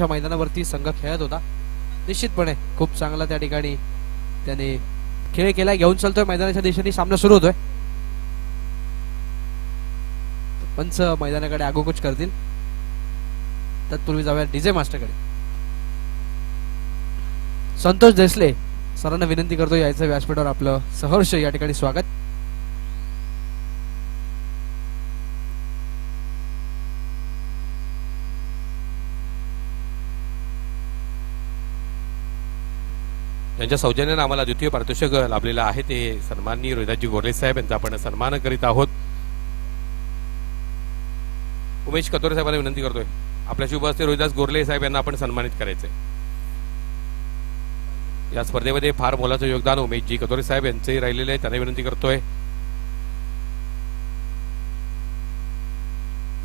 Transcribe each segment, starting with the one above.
मैदानावरती संघ खेळत होता. निश्चितपणे खूप चांगला त्या ठिकाणी त्याने खेळ केला. घेऊन चालतोय मैदानाच्या दिशेने सामना सुरू होतोय. पंच मैदानाकडे आगोकुच करतील. तत्पूर्वी जाऊया डीजे मास्टरकडे. संतोष देसले सरांना विनंती करतो यायचं व्यासपीठावर. आपलं सहर्ष या ठिकाणी स्वागत. त्यांच्या सौजन्याने आम्हाला द्वितीय पारितोषिक लाभलेलं आहे. ते सन्माननीय रोहिदासजी गोरले साहेब यांचा आपण सन्मान करीत आहोत. उमेश कतोरे साहेबांना विनंती करतोय आपल्याशी उभे असते रोहिदास गोरले साहेब यांना आपण सन्मानित करायचंय. या स्पर्धेमध्ये फार मोलाचं योगदान उमेशजी कतोरे साहेब यांचे राहिलेले आहे. त्यांना विनंती करतोय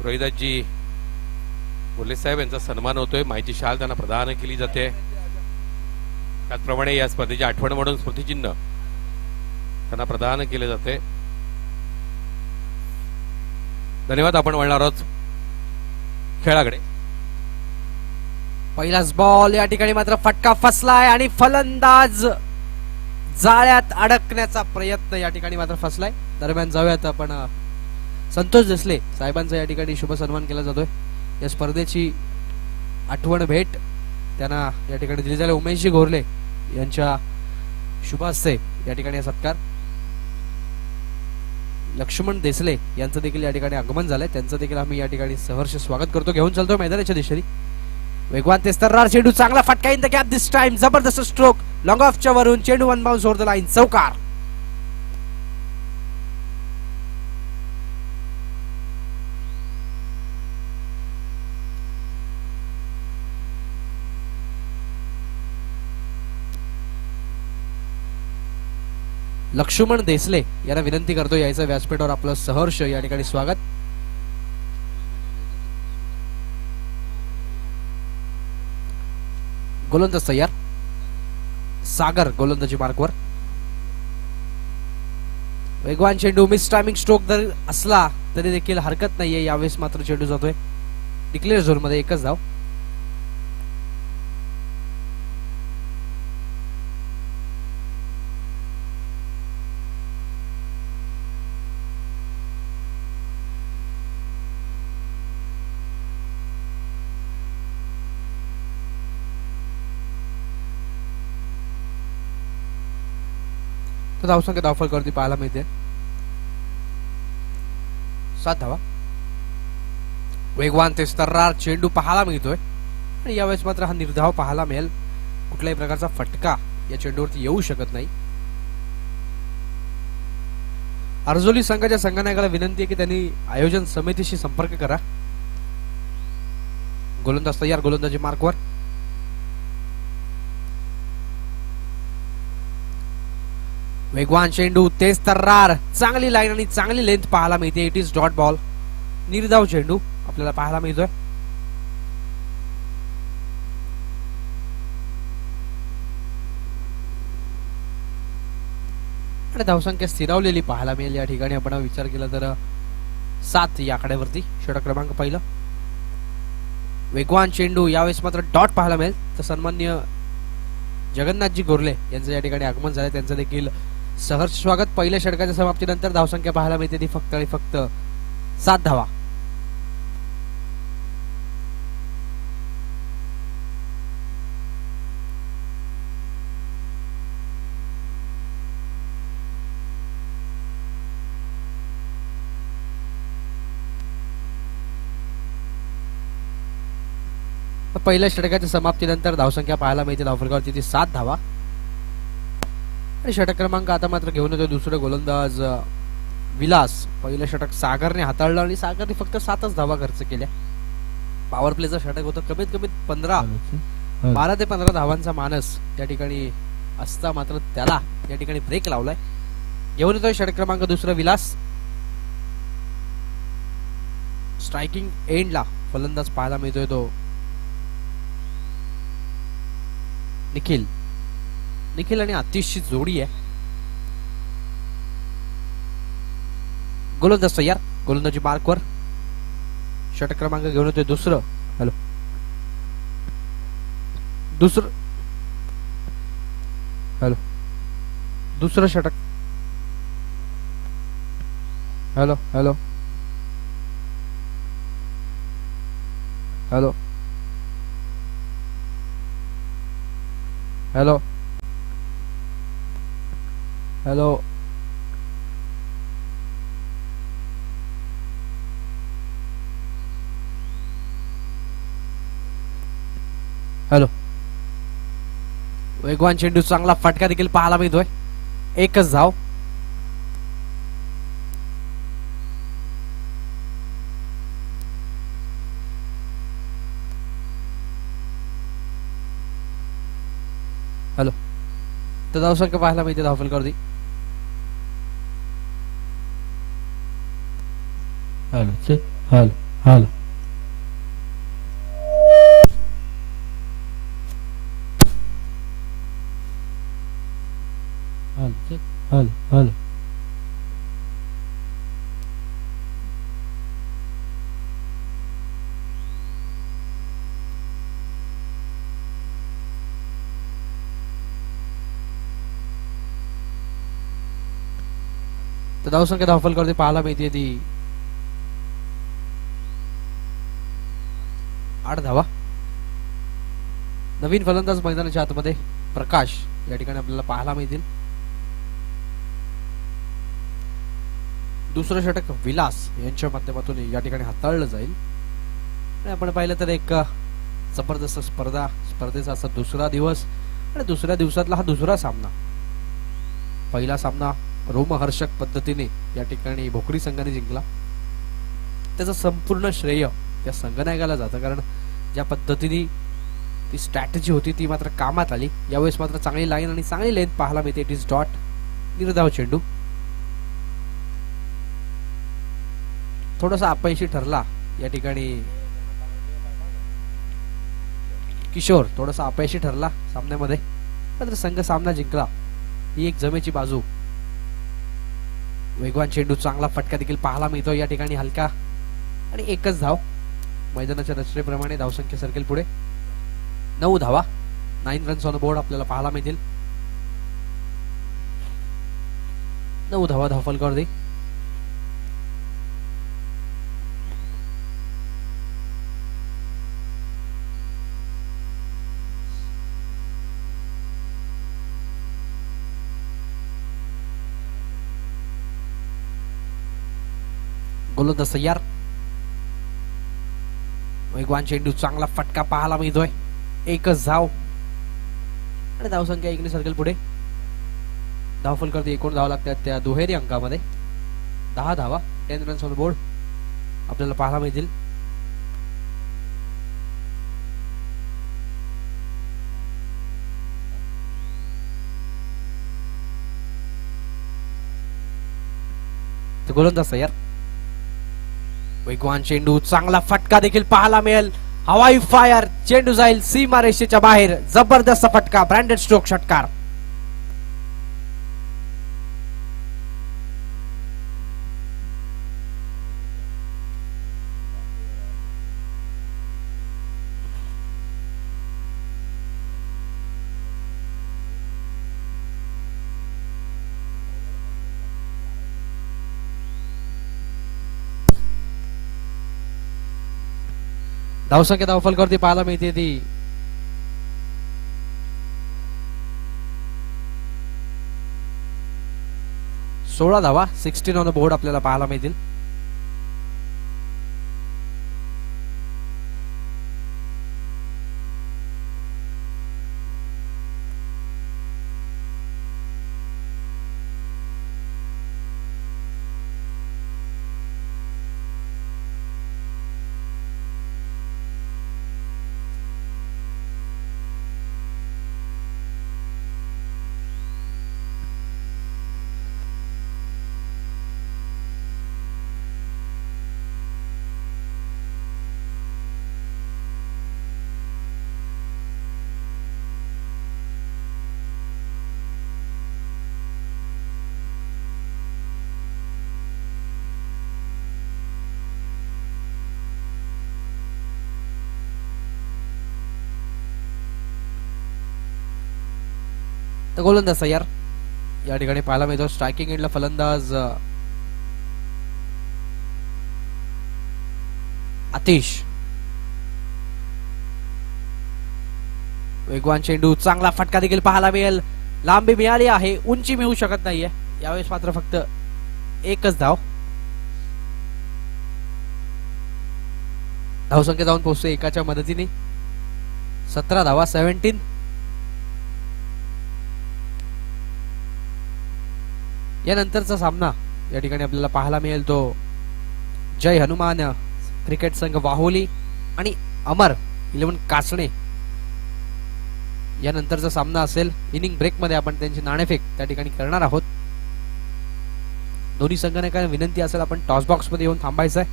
रोहिदासजी गोरले साहेब यांचा सन्मान होतोय. माहिती शाल त्यांना प्रदान केली जाते. त्याचप्रमाणे या स्पर्धेची आठवण म्हणून स्मृतिचिन्ह त्यांना प्रदान केले जाते. धन्यवाद. आपण वळणार आहोत खेळाकडे. पहिलाच बॉल या ठिकाणी मात्र फटका फसलाय आणि फलंदाज जाळ्यात अडकण्याचा प्रयत्न या ठिकाणी मात्र फसलाय. दरम्यान जाऊयात आपण संतोष देसले साहेबांचा या ठिकाणी शुभ सन्मान केला जातोय. या स्पर्धेची आठवण भेट त्यांना या ठिकाणी दिली जाईल. उमेशजी गोरले यांच्या शुभ हस्ते या ठिकाणी सत्कार. लक्ष्मण देसले यांचं देखील या ठिकाणी आगमन झालंय. त्यांचं देखील आम्ही या ठिकाणी सहर्ष स्वागत करतो. घेऊन चालतोय मैदानाच्या दिशेने. वेगवान तेस्तर्रार चेंडू, चांगला फटका in the gap this time. जबरदस्त स्ट्रोक लॉंग ऑफच्या वरून. चेंडू one bounce over the line. चौकार. लक्ष्मण देसले यांना विनंती करतो यायचं व्यासपीठावर. आपलं सहर्ष या ठिकाणी स्वागत. गोलंदाज तयार. सागर गोलंदाजी मार्कवर. वेगवान चेंडू, मिस टायमिंग स्ट्रोक जर असला तरी देखील हरकत नाहीये. यावेळेस मात्र चेंडू जातोय डिक्लेअर झोन मध्ये. एकच धाव. तर धावसंख्या धावफलकावरती पाहायला मिळते 7 धावा. वेगवान तेस्तर्रार चेंडू पाहायला मिळतोय आणि यावेळेस मात्र हा निर्धाव पाहायला मिळेल. कुठल्याही प्रकारचा फटका या चेंडूवरती येऊ शकत नाही. अर्जोली संघाच्या संघनायकाला विनंती आहे की त्यांनी आयोजन समितीशी संपर्क करा. गोलंदाज तयार. गोलंदाजी मार्कवर. वेगवान चेंडू, तेस्तर्रार. चांगली लाईन आणि चांगली लेंथ पाहायला मिळते. It is dot ball. निर्धाव चेंडू आपल्याला पाहायला मिळतोय. आणि धावसंख्या स्थिरावलेली पाहायला मिळेल या ठिकाणी. आपण विचार केला तर 7 या आकड्यावरती. षटक क्रमांक पहिला. वेगवान चेंडू, यावेळेस मात्र डॉट पाहायला मिळेल. तर सन्मान्य जगन्नाथजी गोरले यांचं या ठिकाणी आगमन झालंय. त्यांचं देखील सहर्ष स्वागत. पहिल्या षटकाच्या समाप्तीनंतर धावसंख्या पाहायला मिळते ती फक्त आणि फक्त 7 धावा. पहिल्या षटकाच्या समाप्तीनंतर धावसंख्या पाहायला मिळते धावफलकावरती ती 7 धावा. आणि षटक क्रमांक आता मात्र घेऊन येतो दुसरं गोलंदाज विलास. पहिलं षटक सागरने हाताळलं आणि सागरने फक्त 7च धावा खर्च केल्या. पॉवर प्लेचं षटक होतं. कमीत कमी 12 ते 15 धावांचा मानस त्या ठिकाणी असता मात्र त्याला या ठिकाणी ब्रेक लावलाय. घेऊन येतोय षटक क्रमांक दुसरं विलास. स्ट्रायकिंग एंडला फलंदाज पाहायला मिळतोय तो निखिल. निखिल आणि आतिशची जोडी आहे. गोलंदाज तयार. गोलंदाजी मार्कवर. षटक क्रमांक घेऊन येतोय दुसरं. हॅलो दुसरं हॅलो दुसरं षटक hello hello hello hello hello hello वेगवान चेंडू चांगला फटका देखील पाहायला मिळतोय एकच धाव हॅलो तर धावसंख्या पाहायला मिळते धावफलकावरती hello hello hello hello hello hello तर धावसंख्या धावफलकावरती पाहायला मिळते ती 8 धावा नवीन फलंदाज मैदानाच्या आतमध्ये प्रकाश या ठिकाणी आपल्याला पाहायला मिळतील दुसरं षटक विलास यांच्या माध्यमातून या ठिकाणी हाताळलं जाईल आणि आपण पाहिलं तर एक जबरदस्त स्पर्धेचा असा दुसरा दिवस आणि दुसऱ्या दिवसातला हा दुसरा सामना पहिला सामना रोमहर्षक पद्धतीने या ठिकाणी भोकरी संघाने जिंकला त्याचं संपूर्ण श्रेय या संघनायकाला जातं कारण ज्या पद्धतीने ती स्ट्रॅटेजी होती ती मात्र कामात आली यावेळेस मात्र चांगली लाईन आणि चांगली लेंथ पाहायला मिळते इट इज डॉट निर्धाव चेंडू थोडासा अपयशी ठरला या ठिकाणी किशोर थोडासा अपयशी ठरला सामन्यामध्ये मात्र संघ सामना जिंकला ही एक जमेची बाजू वेगवान चेंडू चांगला फटका देखील पाहायला मिळतो या ठिकाणी हलका आणि एकच धाव मैदानाच्या रचनेप्रमाणे धावसंख्या सर्कल पुढे 9 धावा 9 रन्स ऑन बोर्ड आपल्याला पाहायला मिळतील 9 धावा धावफलकावरती गोलंदाज तयार वेगवान चेंडू चांगला फटका पाहायला मिळतोय एकच धाव आणि धावसंख्या इकडे सर्कल पुढे धावफलकावरती एकूण धावा लागतात त्या दुहेरी अंकामध्ये 10 धावा 10 रन्स ऑन बोर्ड आपल्याला पाहायला मिळतील गोलंदाज तयार वेगवान चेंडू चांगला फटका देखील पाहायला मिळेल हवाई फायर चेंडू जाईल सीमा रेषेच्या बाहेर जबरदस्त फटका ब्रँडेड स्ट्रोक षटकार धावसंख्या धावफलकावरती पाहायला मिळते ती 16 धावा 16 ऑन बोर्ड आपल्याला पाहायला मिळतील तर गोलंदाज तयार. या ठिकाणी पाहायला मिळतो स्ट्रायकिंग एंडला फलंदाज आतिश. वेगवान चेंडू, चांगला फटका देखील पाहायला मिळेल. लांबी मिळाली आहे, उंची मिळू शकत नाहीये यावेळेस, मात्र फक्त एकच धाव. धावसंख्या जाऊन पोहोचते एकाच्या मदतीने. 17 धावा, 17. यानंतरचा सामना या ठिकाणी आपल्याला पाहायला मिळेल तो जय हनुमान क्रिकेट संघ वाहोली आणि अमर 11 कासणे यानंतरचा सामना असेल. इनिंग ब्रेक मध्ये आपण त्यांची नाणेफेक त्या ठिकाणी करणार आहोत. दोन्ही संघाने विनंती असेल आपण टॉस बॉक्स मध्ये येऊन थांबायचं आहे.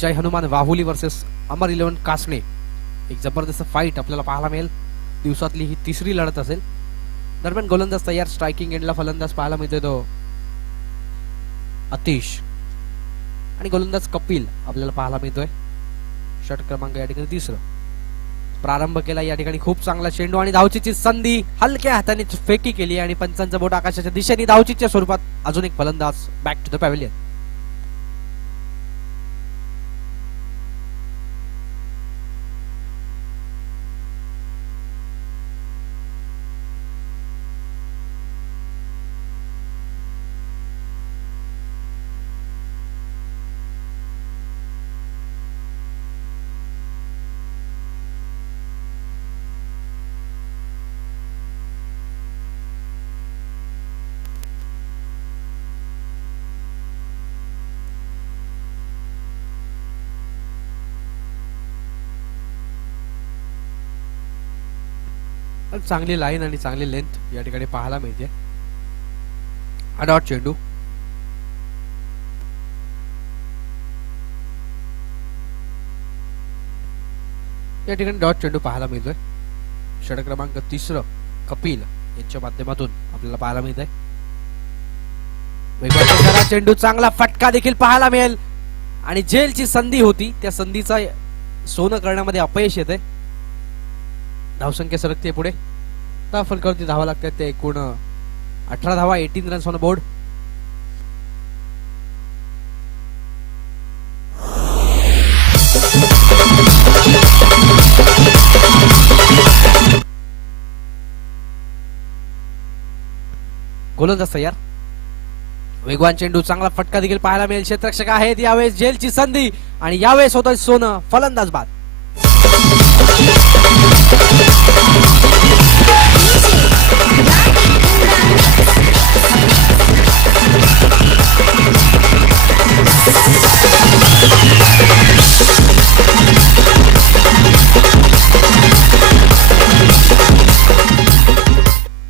जय हनुमान वाहुली वर्सेस अमर 11 कासणे, एक जबरदस्त फाईट आपल्याला पाहायला मिळेल. दिवसातली ही तिसरी लढत असेल. दरम्यान गोलंदाज तयार. स्ट्रायकिंग एंडला फलंदाज पाहायला मिळतोय तो आतिश आणि गोलंदाज कपिल आपल्याला पाहायला मिळतोय. षटक क्रमांक या ठिकाणी 3. प्रारंभ केला या ठिकाणी खूप चांगला चेंडू आणि धावचीची संधी, हलक्या हाताने फेकी केली आणि पंचांचं बोट आकाशाच्या दिशेने. धावचीच्या स्वरूपात अजून एक फलंदाज बॅक टू द पॅव्हिलियन. चांगली लाईन आणि चांगली लेंथ या ठिकाणी पाहायला मिळते. डॉट चेंडू, या ठिकाणी डॉट चेंडू पाहायला मिळतोय. षटक क्रमांक 3 कपिल यांच्या माध्यमातून आपल्याला पाहायला मिळत आहे. वेगवान चेंडू, चांगला फटका देखील पाहायला मिळेल आणि जेलची संधी होती त्या संधीचा सोनं करण्यामध्ये अपयश येते. धावसंख्या सरकते पुढे. फलकावरती धावा लागतात ते एकूण 18 धावा, 18 रन्स ऑन बोर्ड. गोलंदाज तयार. वेगवान चेंडू, चांगला फटका देखील पाहायला मिळेल. क्षेत्ररक्षक आहेत यावेळेस. जेलची संधी आणि यावेळेस होतोय सोनं. फलंदाज बाद.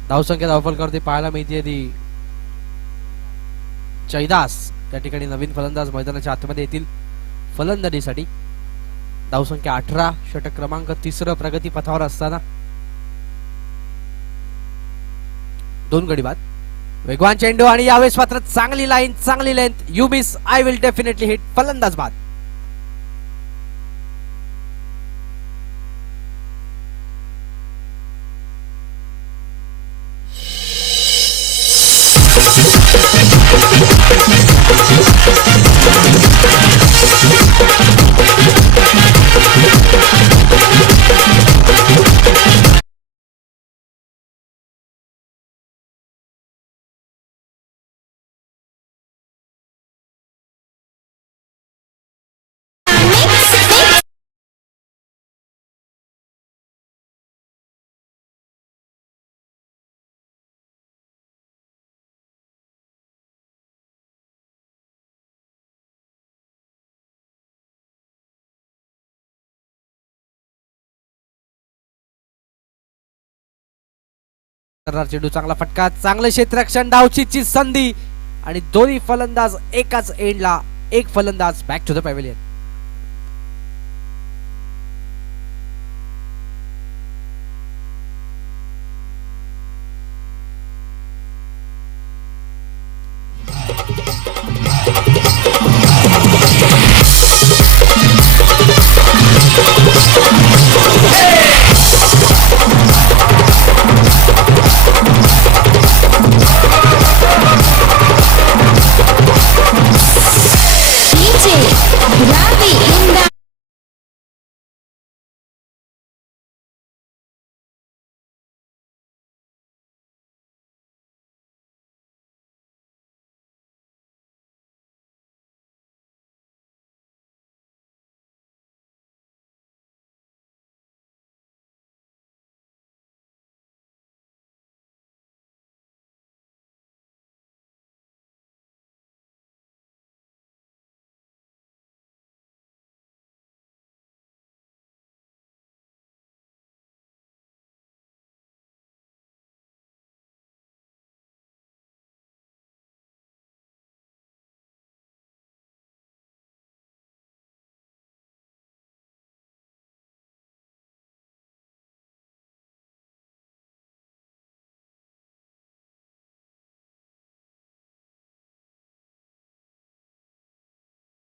धावसंख्या धावफलकावरती पाहायला मिळते ती चैदास. त्या ठिकाणी नवीन फलंदाज मैदानाच्या आतमध्ये येतील फलंदाजीसाठी. धावसंख्या 18. षटक क्रमांक 3 प्रगती पथावर असताना 2 गडी बाद. वेगवान चेंडू आणि यावेळेस मात्र चांगली लाईन, चांगली length. You miss, I will definitely hit. फलंदाज बाद. चेंडू, चांगला फटका, चांगलं क्षेत्ररक्षण. धावचीची संधी आणि दोन्ही फलंदाज एकाच एंडला. एक फलंदाज बॅक टू द पॅव्हिलियन.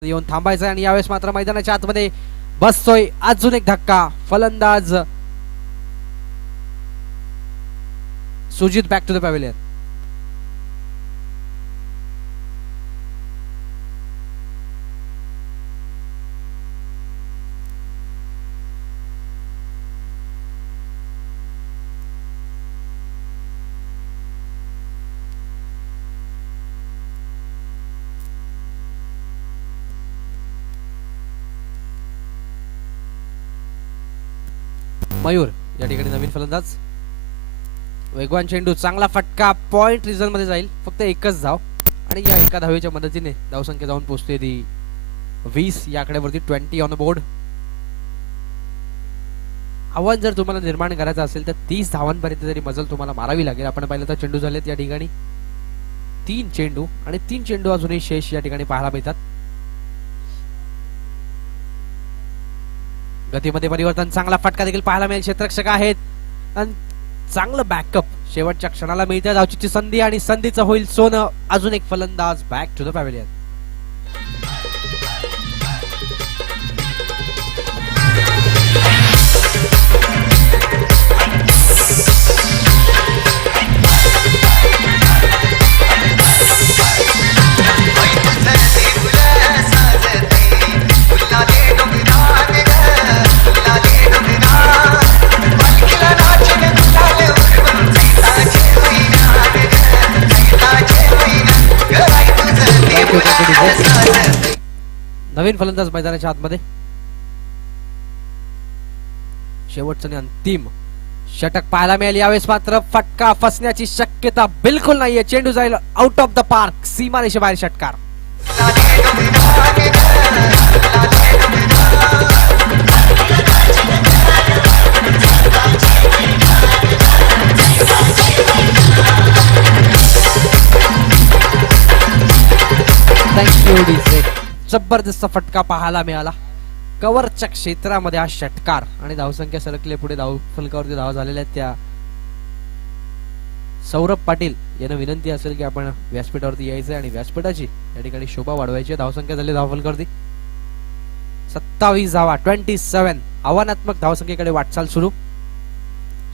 येऊन थांबायचं आणि यावेळेस मात्र मैदानाच्या आतमध्ये बसतोय अजून एक धक्का. फलंदाज Sujit back to the pavilion. Mayur या ठिकाणी नवीन फलंदाज. वेगवान चेंडू, चांगला फटका, पॉइंट रिझन मध्ये जाईल. फक्त एकच धाव आणि या एका धावेच्या मदतीने धावसंख्या जाऊन पोहोचते ती 20. या आकड्यावरती 20 ऑन बोर्ड. आव्हान जर तुम्हाला निर्माण करायचं असेल तर 30 धावांपर्यंत तरी मजल तुम्हाला मारावी लागेल. आपण पाहिलं तर चेंडू झालेत या ठिकाणी 3 चेंडू आणि 3 चेंडू अजूनही शेष या ठिकाणी पाहायला मिळतात. गतीमध्ये परिवर्तन, चांगला फटका देखील पाहायला मिळेल. क्षेत्ररक्षक आहेत आणि चांगलं बॅकअप शेवटच्या क्षणाला मिळते. धावचीची संधी आणि संधीचं होईल सोनं. अजून एक फलंदाज बॅक टू द पॅव्हिलियन. नवीन फलंदाज मैदानाच्या आतमध्ये. शेवटचं आणि अंतिम षटक पाहायला मिळेल. यावेळेस मात्र फटका फसण्याची शक्यता बिलकुल नाहीये. चेंडू जाईल आउट ऑफ द पार्क, सीमारेषेबाहेर षटकार. जबरदस्त फटका पाहायला मिळाला. कव्हरच्या क्षेत्रामध्ये हा षटकार आणि धावसंख्या सरकले पुढे. धाव फलकावरती धावा झालेल्या आहेत त्या. सौरभ पाटील यांना विनंती असेल की आपण व्यासपीठावरती यायचंय आणि व्यासपीठाची या ठिकाणी शोभा वाढवायची. धावसंख्या झाली धाव फलकावरती 27 धावा, 27. आव्हानात्मक धावसंख्येकडे वाटचाल सुरू.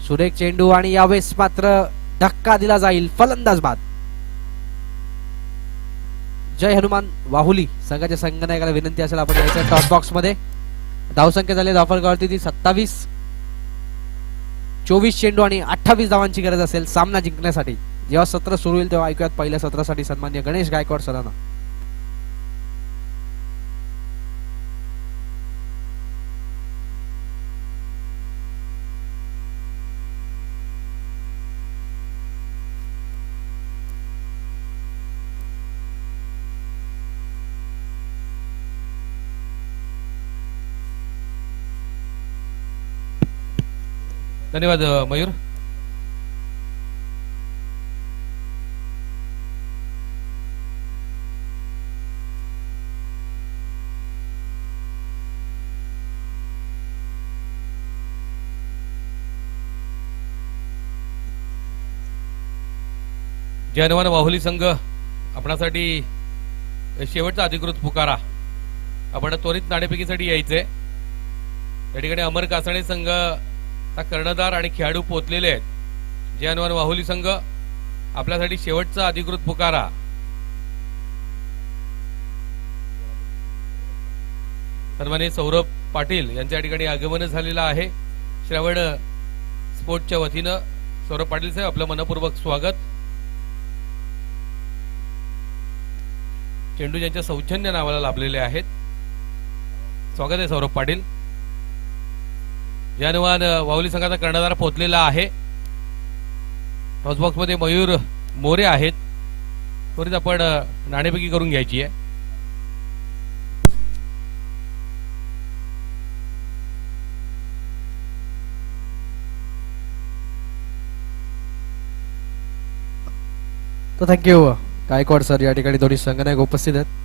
सुरेख चेंडू आणि यावेळेस मात्र धक्का दिला जाईल. फलंदाज बाद. जय हनुमान वाहुली संघाच्या संघनायकाला विनंती असेल आपण यायचं टॉप बॉक्स मध्ये. धावसंख्या झाली धावफलकावरती ती 27. 24 चेंडू आणि 28 धावांची गरज असेल सामना जिंकण्यासाठी. जेव्हा सत्र सुरू होईल तेव्हा ऐकूयात पहिल्या सत्रासाठी सन्माननीय गणेश गायकवाड सरांना. धन्यवाद मयूर. जय हनुमान वाहुली संघ आपणासाठी शेवटचा अधिकृत पुकारा. आपण त्वरित नाणेफेकीसाठी यायचंय. या ठिकाणी अमर कासणे संघ कर्णधार आणि खेळाडू पोचलेले आहेत. जय हनुमान वाहुली संघ आपल्यासाठी शेवटचा अधिकृत पुकारा. सन्माननीय सौरभ पाटील यांच्या ठिकाणी आगमन झालेलं आहे. श्रावण स्पोर्टच्या वतीनं सौरभ पाटील साहेब आपलं मनपूर्वक स्वागत. चेंडू ज्यांच्या सौजन्य नावाला लाभलेले आहेत. स्वागत आहे सौरभ पाटील. जय हनुमान वाहुली संघाचा कर्णधार पोहोचलेला आहे. टॉस बॉक्स मध्ये मयूर मोरे आहेत. त्वरित आपण नाणेफेकी करून घ्यायची आहे. तो थँक्यू गायकवाड सर. या ठिकाणी दोन्ही संघनायक उपस्थित आहेत.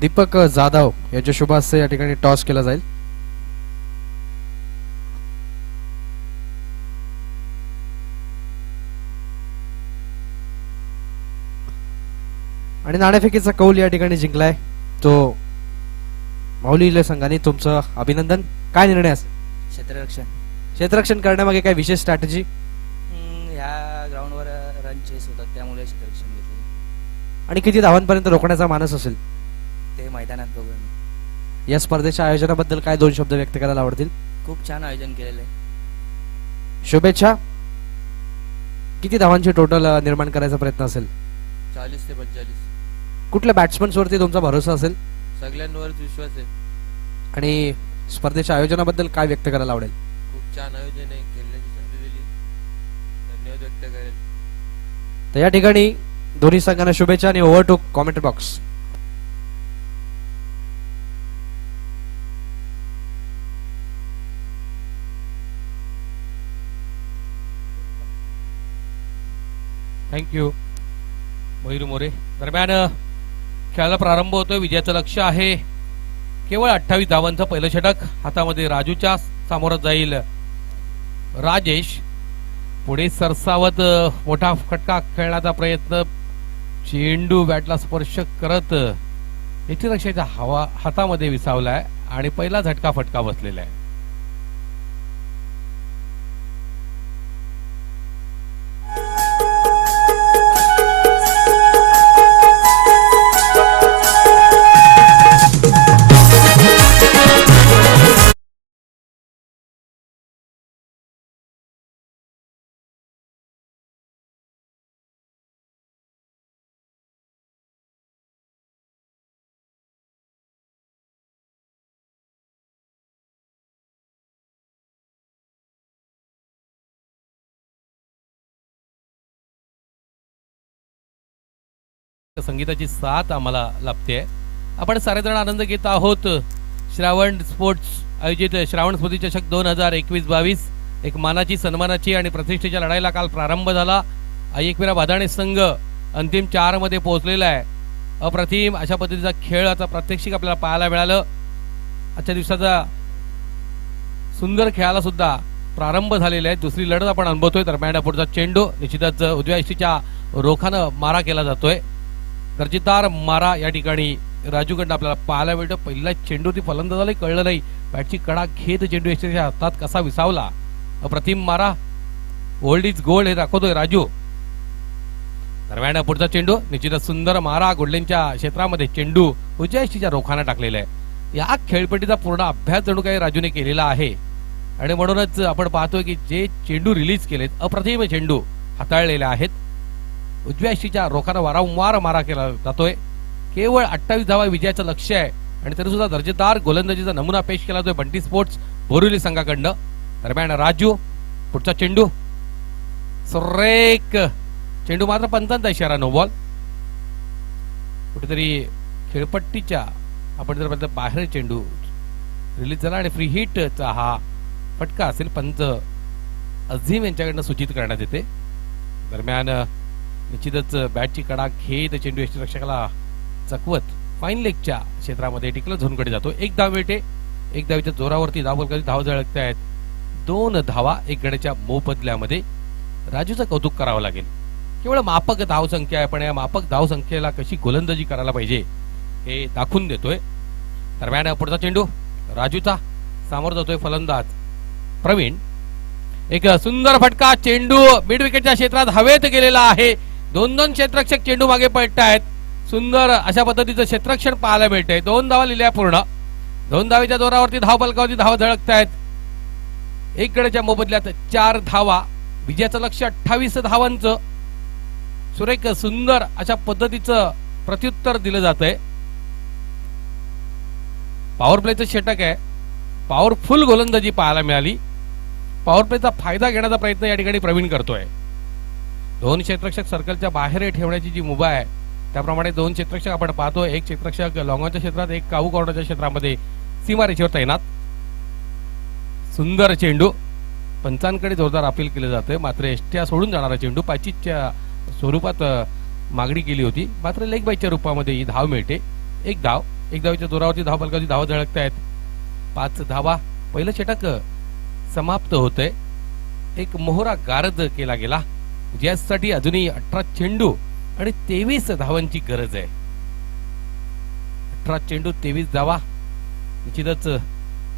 दीपक जाधव यांच्या शुभ हस्ते या ठिकाणी टॉस केला जाईल. आणि नाणेफेकीचा कौल या ठिकाणी जिंकलाय तो माऊली संघाने. तुमचं अभिनंदन. काय निर्णय असेल? क्षेत्ररक्षण. क्षेत्ररक्षण करण्यामागे काय विशेष स्ट्रॅटेजी? ह्या ग्राउंडवर रन चेस होतात त्यामुळे क्षेत्ररक्षण घेतले. आणि किती धावांपर्यंत रोखण्याचा मानस असेल ते मैदानात बघून. या स्पर्धेच्या आयोजनाबद्दल काय दोन शब्द व्यक्त करायला आवडतील? खूप छान आयोजन केलेलं आहे. शुभेच्छा. किती धावांची टोटल निर्माण करायचा प्रयत्न असेल? 40 ते 45. कुठल्या बॅट्समन्स वरती तुमचा भरोसा असेल? सगळ्यांवर विश्वास आहे. आणि स्पर्धेच्या आयोजनाबद्दल काय व्यक्त करायला आवडेल? खूप छान आयोजन आहे. खेळण्याची संधी दिली. धन्यवाद व्यक्त करेल. तर या ठिकाणी दोन्ही संघांना शुभेच्छा आणि over to comment box. Thank you Mayur More. दरम्यान खेळाला प्रारंभ होतोय. विजयाचं लक्ष आहे केवळ 28 धावांचं पहिलं षटक. हातामध्ये राजूच्या सामोरं जाईल राजेश. पुढे सरसावत मोठा फटका खेळण्याचा प्रयत्न. चेंडू बॅटला स्पर्श करत यष्टीरक्षकाच्या हातामध्ये विसावलाय आणि पहिला झटका फटका बसलेला आहे. संगीताची साथ आम्हाला लाभते. आपण सारेजण आनंद घेत आहोत. श्रावण स्पोर्ट्स आयोजित श्रावण स्मृती चषक 2021-22 एक मानाची सन्मानाची आणि प्रतिष्ठेच्या लढाईला काल प्रारंभ झाला. एकविरा बादाणे संघ अंतिम 4 मध्ये पोहोचलेला आहे. अप्रतिम अशा पद्धतीचा खेळ आता प्रात्यक्षिक आपल्याला पाहायला मिळालं. आजच्या दिवसाचा सुंदर खेळाला सुद्धा प्रारंभ झालेला आहे. दुसरी लढत आपण अनुभवतोय. दरम्यान पुढचा चेंडू निश्चितच उजव्या यष्टीच्या रोखानं मारा केला जातोय. दर्जेदार मारा या ठिकाणी राजूकडनं आपल्याला पाहायला मिळतो. पहिला चेंडू ती फलंदाजाला कळलं नाही. बॅटची कडा घेत चेंडू यष्टीच्या हातात कसा विसावला. अप्रतिम मारा. ओल्ड इज गोल्ड हे दाखवतोय राजू. दरम्यान पुढचा चेंडू निश्चितच सुंदर मारा. गोल्डनच्या क्षेत्रामध्ये चेंडू उजव्या यष्टीच्या रोखानं टाकलेला आहे. या खेळपट्टीचा पूर्ण अभ्यास जणू काही राजूने केलेला आहे आणि म्हणूनच आपण पाहतोय की जे चेंडू रिलीज केलेत अप्रतिम चेंडू हाताळलेले आहेत. उजव्या यष्टीच्या रोखानं वारंवार मारा केला जातोय. केवळ 28 धावा विजयाचं लक्ष आहे आणि तरी सुद्धा दर्जेदार गोलंदाजीचा नमुना पेश केला जातोय बंटी स्पोर्ट्स बोरिवली संघाकडनं. दरम्यान राजू पुढचा चेंडू सुरेख चेंडू मात्र पंचांचा इशारा. No ball. कुठेतरी खेळपट्टीच्या आपण जर बाहेर चेंडू रिलीज झाला आणि फ्री हिटचा हा फटका असेल. पंच अझीम यांच्याकडनं सूचित करण्यात येते. दरम्यान निश्चितच बॅटची कडा घेत चेंडू यष्टीरक्षकाला चकवत फाईन लेगच्या क्षेत्रामध्ये टिकलं झोनकडे जातो. एक धाव मिळते. एक धावीच्या जोरावरती धाव झळकत आहेत. 2 धावा एक गड्याच्या मोबदल्यामध्ये. राजूचं कौतुक करावं लागेल. केवळ मापक धावसंख्या आहे पण या मापक धावसंख्येला कशी गोलंदाजी करायला पाहिजे हे दाखवून देतोय. दरम्यान पुढचा चेंडू राजूचा सामोर जातोय फलंदाज प्रवीण. एक सुंदर फटका. चेंडू मिड विकेटच्या क्षेत्रात हवेत गेलेला आहे. 2 क्षेत्ररक्षक चेंडू मागे पळतायत. सुंदर अशा पद्धतीचं क्षेत्ररक्षण पाहायला मिळतंय. 2 धावा लिहिल्या पूर्ण. 2 धावेच्या जोरावरती धाव फलकावरती धाव झळकतायत. एक गड्याच्या मोबदल्यात 4 धावा. विजयाचं लक्ष 28 धावांचं. सुरेख सुंदर अशा पद्धतीचं प्रत्युत्तर दिलं जातंय. पॉवर प्लेचं षटक आहे. पॉवरफुल गोलंदाजी पाहायला मिळाली. पॉवर प्लेचा फायदा घेण्याचा प्रयत्न या ठिकाणी प्रवीण करतोय. 2 क्षेत्ररक्षक सर्कलच्या बाहेर ठेवण्याची जी मुभा आहे त्याप्रमाणे 2 क्षेत्ररक्षक आपण पाहतो. एक क्षेत्ररक्षक लॉंगॉनच्या क्षेत्रात, एक काऊ कॉर्नरच्या क्षेत्रामध्ये सीमारेषेवर तैनात. सुंदर चेंडू. पंचांकडे जोरदार अपील केलं जातंय. मात्र एष्ट्या सोडून जाणारा चेंडू पाचीच्या स्वरूपात मागणी केली होती. मात्र लेग बाईच्या रूपामध्ये ही धाव मिळते. एक धाव. एक धावीच्या जोरावरती धाव फलकावरती धाव झळकतायत. 5 धावा. पहिलं षटक समाप्त होतंय. एक मोहरा गारद केला गेला. ज्यासाठी अजूनही 18 चेंडू आणि 23 धावांची गरज आहे. 18 चेंडू 23 धावा. निश्चितच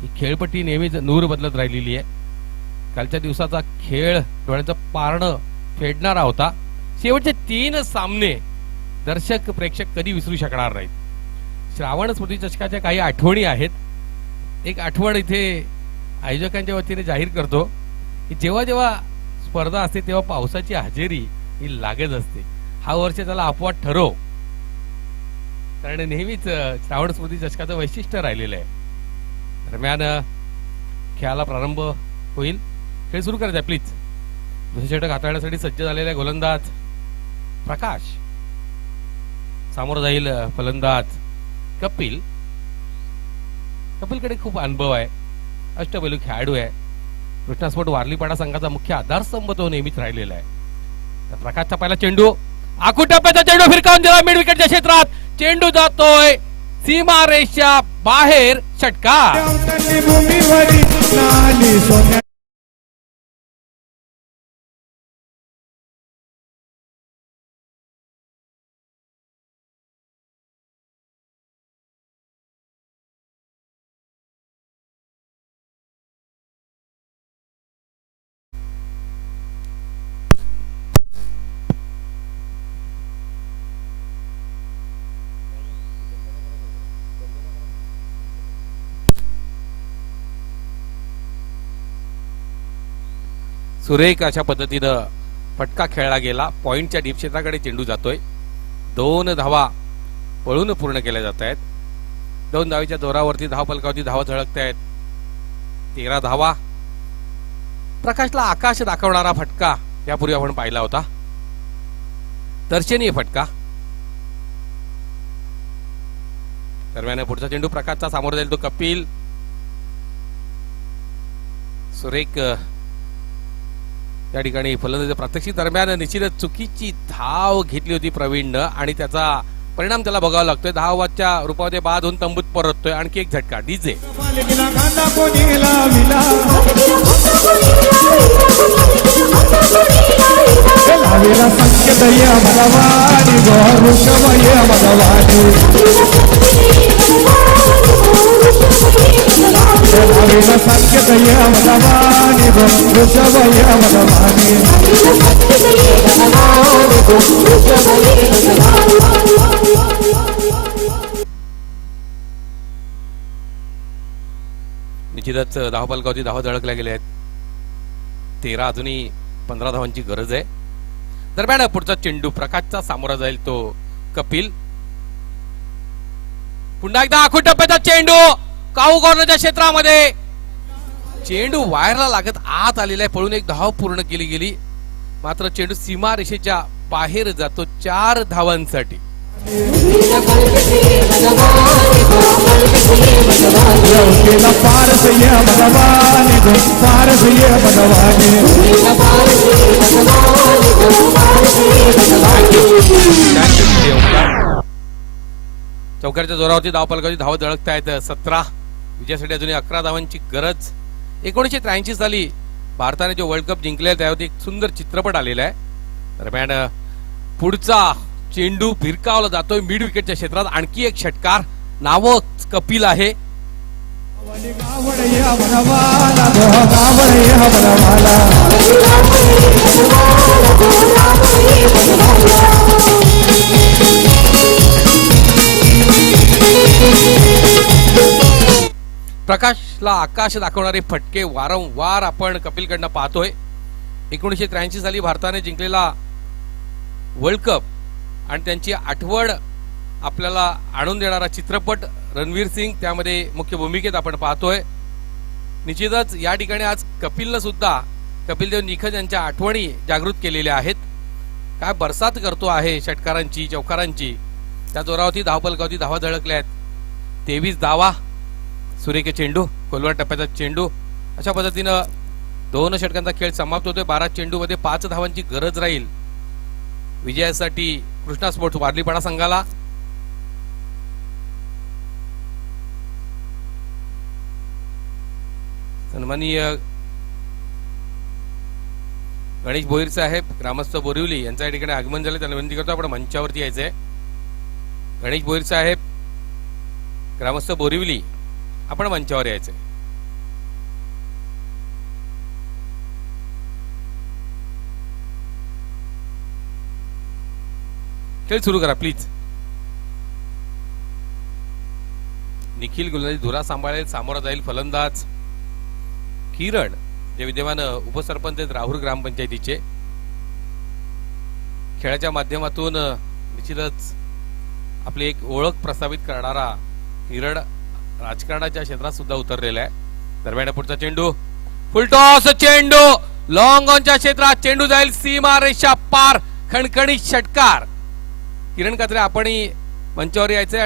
ही खेळपट्टी नेहमीच नूर बदलत राहिलेली आहे. कालच्या दिवसाचा खेळ डोळ्यांचं पारणं फेडणारा होता. शेवटचे 3 सामने दर्शक प्रेक्षक कधी विसरू शकणार नाहीत. श्रावण स्मृती चषकाच्या काही आठवणी आहेत. एक आठवण इथे आयोजकांच्या वतीने जाहीर करतो की जेव्हा जेव्हा स्पर्धा असते तेव्हा पावसाची हजेरी ही लागत असते. हा वर्ष त्याला अपवाद ठरव, कारण नेहमीच श्रावण स्मृती चषकाचं वैशिष्ट्य राहिलेलं आहे. दरम्यान खेळाला प्रारंभ होईल. खेळ सुरू करायचा प्लीज. दुसरे षटक हाताळण्यासाठी सज्ज झालेला गोलंदाज प्रकाश. सामोरं जाईल फलंदाज कपिल. कपिलकडे खूप अनुभव आहे. अष्टपैलू खेळाडू आहे. कृष्णा स्पोर्ट वारलीपाडा संघाचा मुख्य आधारस्तंभ तो नेहमीच राहिलेला आहे. तर प्रकाशचा पहिला चेंडू, आखून टप्प्याचा चेंडू फिरकावून दिला मिड विकेटच्या क्षेत्रात. चेंडू जातोय सीमारेषा बाहेर. षटकार. सुरेख अशा पद्धतीनं फटका खेळला गेला. पॉइंटच्या डीप क्षेत्राकडे चेंडू जातोय. 2 धावा पळून पूर्ण केल्या जात आहेत. 2 धावीच्या जोरावरती धावफलकावरती धावा झळकत आहेत. 13 धावा. प्रकाशला आकाश दाखवणारा फटका यापूर्वी आपण पाहिला होता. दर्शनीय फटका. दरम्यान पुढचा चेंडू प्रकाशचा सामोर जाईल तो कपिल. सुरेख या ठिकाणी फलंदाजी प्रात्यक्षिक दरम्यान निश्चितच चुकीची धाव घेतली होती प्रवीणनं आणि त्याचा परिणाम त्याला बघावा लागतोय. धावाच्या रूपामध्ये बाद होऊन तंबूत परततोय. आणखी एक झटका. डीजे निश्चितच धावफलकावरती धावा झळकल्या गेल्या आहेत. 13 अजूनही 15 धावांची गरज आहे. दरम्यान पुढचा चेंडू प्रकाशचा सामोरा जाईल तो कपिल. पुन्हा एकदा आखून टप्प्याचा चेंडू काऊ कॉर्नरच्या क्षेत्रामध्ये. चेंडू वायरला लागत आत आलेला आहे. पळून एक धाव पूर्ण केली गेली. मात्र चेंडू सीमा रेषेच्या बाहेर जातो 4 धावांसाठी. चौकारच्या जोरावरती धावफलकावरती धाव झळकत आहेत. 17. विजयासाठी अजूनही 11 धावांची गरज. 1983 साली भारताने जो वर्ल्ड कप जिंकले त्यावरती एक सुंदर चित्रपट आलेला आहे. दरम्यान पुढचा चेंडू भिरकावला जातोय मिड विकेटच्या क्षेत्रात. आणखी एक षटकार. नावच कपिल आहे. प्रकाशला आकाश दाखवणारे फटके वारंवार आपण कपिलकडनं पाहतोय. 1983 साली भारताने जिंकलेला वर्ल्ड कप आणि त्यांची आठवण आपल्याला आणून देणारा चित्रपट रणवीर सिंग त्यामध्ये मुख्य भूमिकेत आपण पाहतोय. निश्चितच या ठिकाणी आज कपिलनं सुद्धा कपिलदेव निखज यांच्या आठवणी जागृत केलेल्या आहेत. काय बरसात करतो आहे षटकारांची चौकारांची. त्या जोरावरती धावफलकावरती धावा झळकल्या आहेत. 23 धावा. सुरेख चेंडू, खोलवर टप्प्याचा चेंडू. अशा पद्धतीनं 2 षटकांचा खेळ समाप्त होतोय. 12 चेंडू मध्ये 5 धावांची गरज राहील विजयासाठी कृष्णा स्पोर्ट्स वारलीपाडा संघाला. सन्माननीय गणेश भोईर साहेब ग्रामस्थ बोरिवली यांच्या या ठिकाणी आगमन झाले. त्यांना विनंती करतो आपण मंचावरती यायचंय. गणेश भोईर साहेब ग्रामस्थ बोरिवली आपण मंचावर यायचंय. खेळ सुरू करा प्लीज. निखिल गुलंदाजी धुरा सांभाळेल. सामोरा जाईल फलंदाज किरण जे विद्यमान उपसरपंच आहेत राहुल ग्रामपंचायतीचे. खेळाच्या माध्यमातून निश्चितच आपली एक ओळख प्रस्थापित करणारा किरण राजकारणाच्या क्षेत्रात सुद्धा उतरलेला आहे. दरम्यान पुढचा चेंडू फुलटॉस चेंडू लॉंग ऑनच्या क्षेत्रात चेंडू जाईल सीमा रेषा पार. खणखणीत षटकार. किरण कात्रे आपणही मंचावर यायचंय.